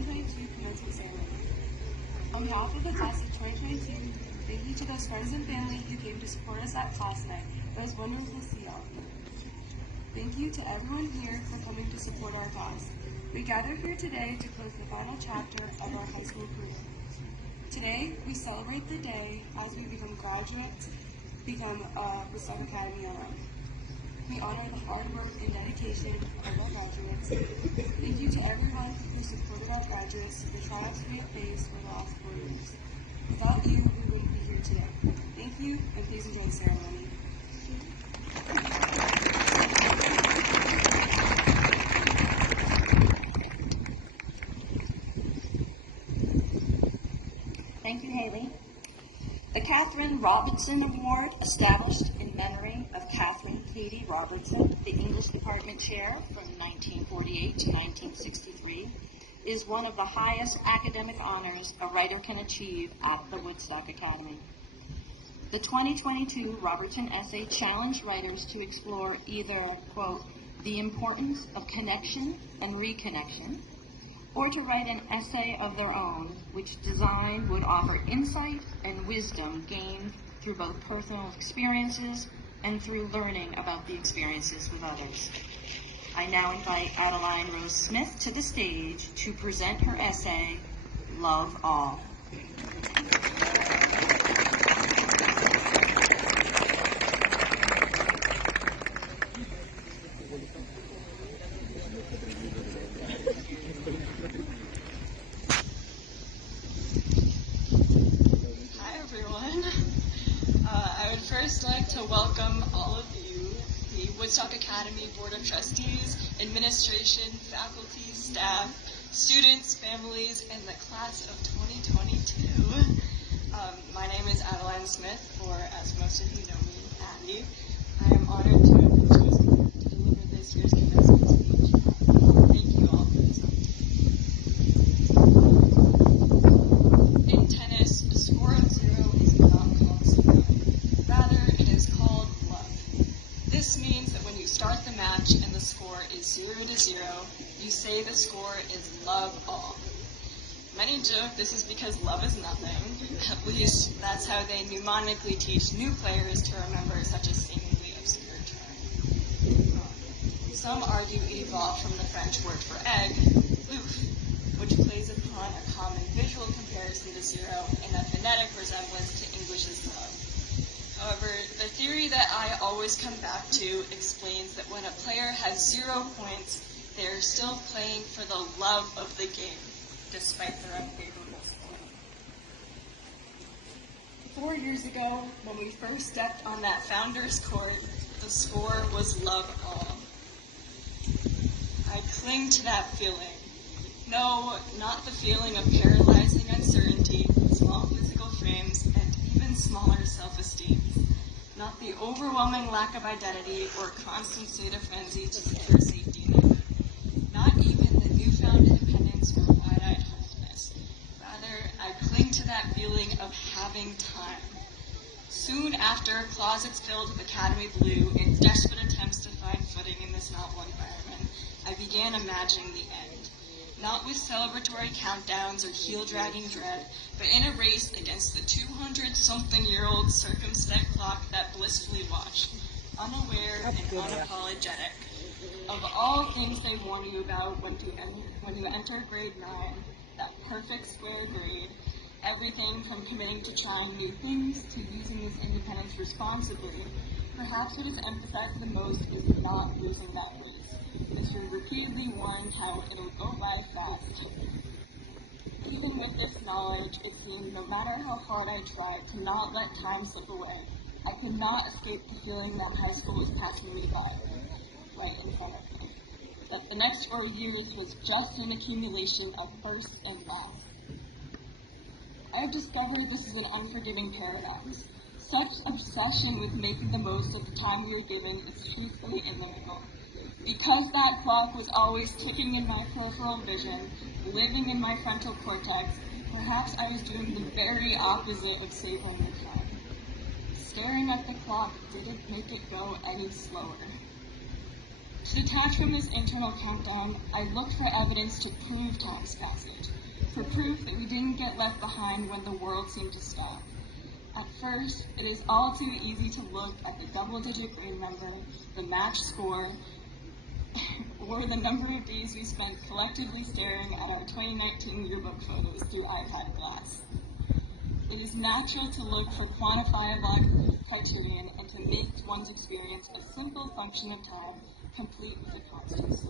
2022 commencement ceremony. On behalf of the class of 2022, thank you to those friends and family who came to support us at class night. It was wonderful to see all of you. Thank you to everyone here for coming to support our cause. We gather here today to close the final chapter of our high school career. Today, we celebrate the day as we become graduates, become Woodstock Academy alum. We honor the hard work and dedication of our graduates. Thank you to everyone who supported our graduates through the trials we have faced for the last 4 years. Without you, we wouldn't be here today. Thank you, and please enjoy the ceremony. Thank you, Haley. The Catherine Robinson Award, established in memory of Catherine Katie Robinson, the English Department Chair from 1948 to 1963, is one of the highest academic honors a writer can achieve at the Woodstock Academy. The 2022 Robertson Essay challenged writers to explore either, quote, the importance of connection and reconnection, or to write an essay of their own, which designed would offer insight and wisdom gained through both personal experiences and through learning about the experiences with others. I now invite Adeline Rose Smith to the stage to present her essay, Love All. First, I'd like to welcome all of you, the Woodstock Academy Board of Trustees, administration, faculty, staff, students, families, and the class of 2022. My name is Adeline Smith, or as most of you know me, Addie. I am honored to have been chosen to deliver this year's commencement speech. Thank you all for this opportunity. In tennis, a score of 0 is not called zero. Rather, it is called love. This means that when you start the match and the score is 0-0, you say the score is love all. Many joke this is because love is nothing. At least that's how they mnemonically teach new players to remember such a seemingly obscure term. Some argue it evolved from the French word for egg, ouf, which plays upon a common visual comparison to 0 and a phonetic resemblance to English's love. However, the theory that I always come back to explains that when a player has 0 points, they are still playing for the love of the game, despite their unfavorable score. 4 years ago, when we first stepped on that founder's court, the score was love all. I cling to that feeling. No, not the feeling of paralyzing uncertainty, small physical frames, and even smaller self-esteem. Not the overwhelming lack of identity or constant state of frenzy to secure safety net. Not even the newfound independence or wide-eyed hopefulness. Rather, I cling to that feeling of having time. Soon after closets filled with Academy Blue in desperate attempts to find footing in this novel environment, I began imagining the end. Not with celebratory countdowns or heel-dragging dread, but in a race against the 200-something-year-old circumspect clock that blissfully watched, unaware and unapologetic. Of all things they warn you about when you enter grade 9, that perfect square grade, everything from committing to trying new things to using this independence responsibly, perhaps what is emphasized the most is not losing that race. As you're repeatedly warned how it'll go by fast. Even with this knowledge, it seemed no matter how hard I tried to not let time slip away, I could not escape the feeling that high school was passing me by, right in front of me. That the next 4 years was just an accumulation of firsts and lasts. I have discovered this is an unforgiving paradox. Such obsession with making the most of the time we were given is truthfully illogical. Because that clock was always ticking in my peripheral vision, living in my frontal cortex, perhaps I was doing the very opposite of savoring the time. Staring at the clock didn't make it go any slower. To detach from this internal countdown, I looked for evidence to prove time's passage, for proof that we didn't get left behind when the world seemed to stop. At first, it is all too easy to look at the double-digit grade number, the match score, or the number of days we spent collectively staring at our 2019 yearbook photos through iPad glass. It is natural to look for quantifiable criterion and to make one's experience a simple function of time, complete with a constancy.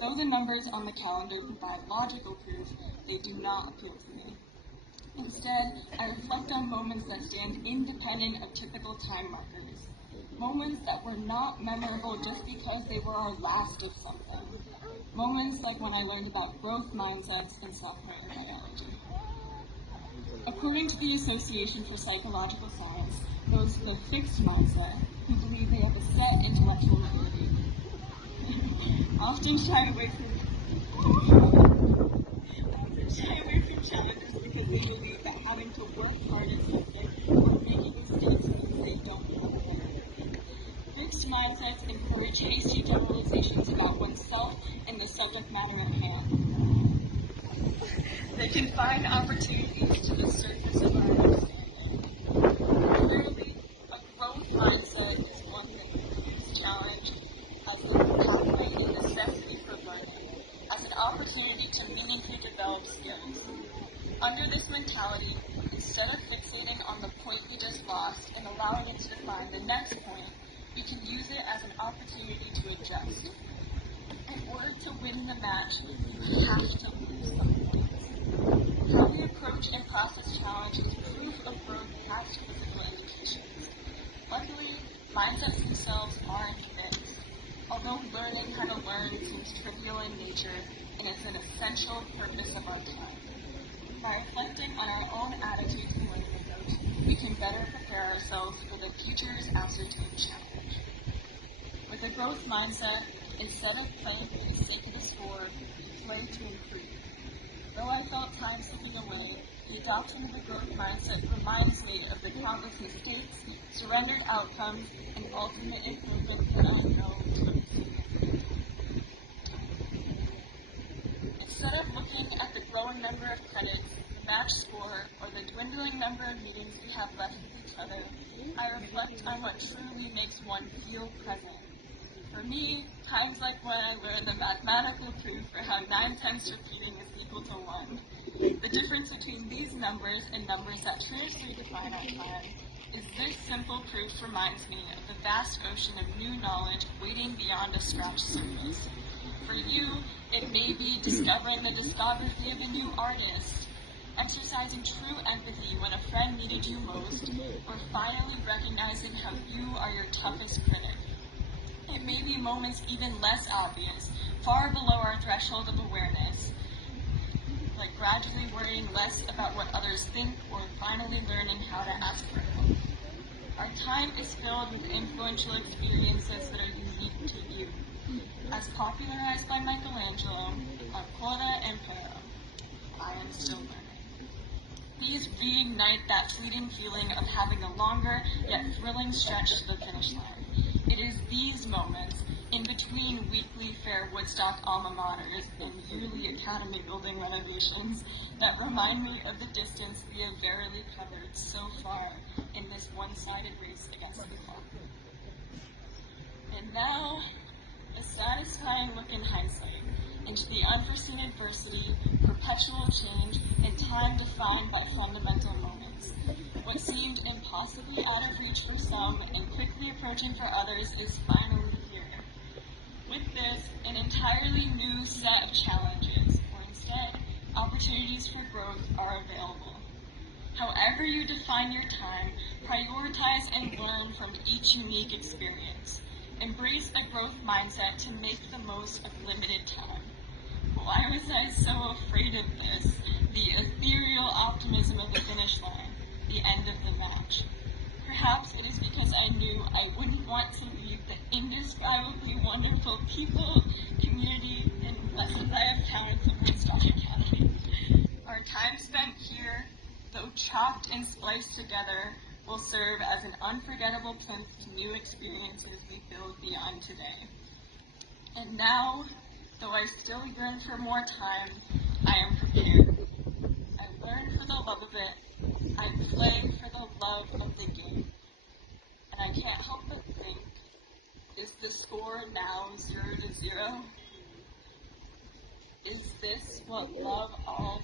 Though the numbers on the calendar provide logical proof, they do not appeal to me. Instead, I reflect on moments that stand independent of typical time markers. Moments that were not memorable just because they were our last of something. Moments like when I learned about growth mindsets in sophomore year biology. According to the Association for Psychological Science, those with a fixed mindset, who believe they have a set intellectual ability, often shy away from challenges because they believe that having to work hard at something or making mistakes means they don't have it. Fixed mindsets encourage hasty generalizations about oneself and the subject matter at hand. They can find opportunities to the surface of our understanding. Clearly, a growth mindset is one thing that is challenged as a pathway and necessity for learning, as an opportunity to meaningfully develop skills. Under this mentality, instead of fixating on the point we just lost and allowing it to define the next point, we can use it as an opportunity to adjust. In order to win the match, you have to lose some points. How we approach and process challenge is proof of growth past physical indications. Luckily, mindsets themselves aren't fixed, although learning how to learn seems trivial in nature and is an essential purpose of our time. By reflecting on our own attitude and learning approach, we can better prepare ourselves for the future's ascertained challenge. With a growth mindset, instead of playing for the sake of the score, we play to improve. Though I felt time slipping away, the adoption of a growth mindset reminds me of the countless mistakes, surrendered outcomes, and ultimate improvement that I know to be significant. Instead of looking at the growing number of credits, the match score, or the dwindling number of meetings we have left with each other, I reflect on what truly makes one feel present. For me, times like when I learned the mathematical proof for how 9/10 repeating is equal to 1. The difference between these numbers and numbers that traditionally define our time is this simple proof reminds me of the vast ocean of new knowledge waiting beyond a scratched surface. For you, it may be discovering the discography of a new artist, exercising true empathy when a friend needed you most, or finally recognizing how you are your toughest critic. It may be moments even less obvious, far below our threshold of awareness, like gradually worrying less about what others think or finally learning how to ask for help. Our time is filled with influential experiences that are unique to you. As popularized by Michelangelo, Ancora Impero, I am still learning. These reignite that fleeting feeling of having a longer yet thrilling stretch to the finish line. It is these moments, in between weekly fair Woodstock alma maters and yearly academy building renovations, that remind me of the distance we have verily covered so far in this one-sided race against the clock. And now, a satisfying look in hindsight into the unforeseen adversity, perpetual change, and time defined by fundamental moments. What seemed impossibly out of reach for some and quickly approaching for others is finally here. With this, an entirely new set of challenges, or instead, opportunities for growth are available. However you define your time, prioritize and learn from each unique experience. Embrace a growth mindset to make the most of limited time. Why was I so afraid of this? The ethereal optimism of the finish line, the end of the match. Perhaps it is because I knew I wouldn't want to leave the indescribably wonderful people, community, and lessons I have found from Woodstock Academy. Our time spent here, though chopped and spliced together, will serve as an unforgettable plinth to new experiences we build beyond today. And now, though I still yearn for more time, I am prepared. I learn for the love of it. I play for the love of the game. And I can't help but think, is the score now 0-0? Is this what love all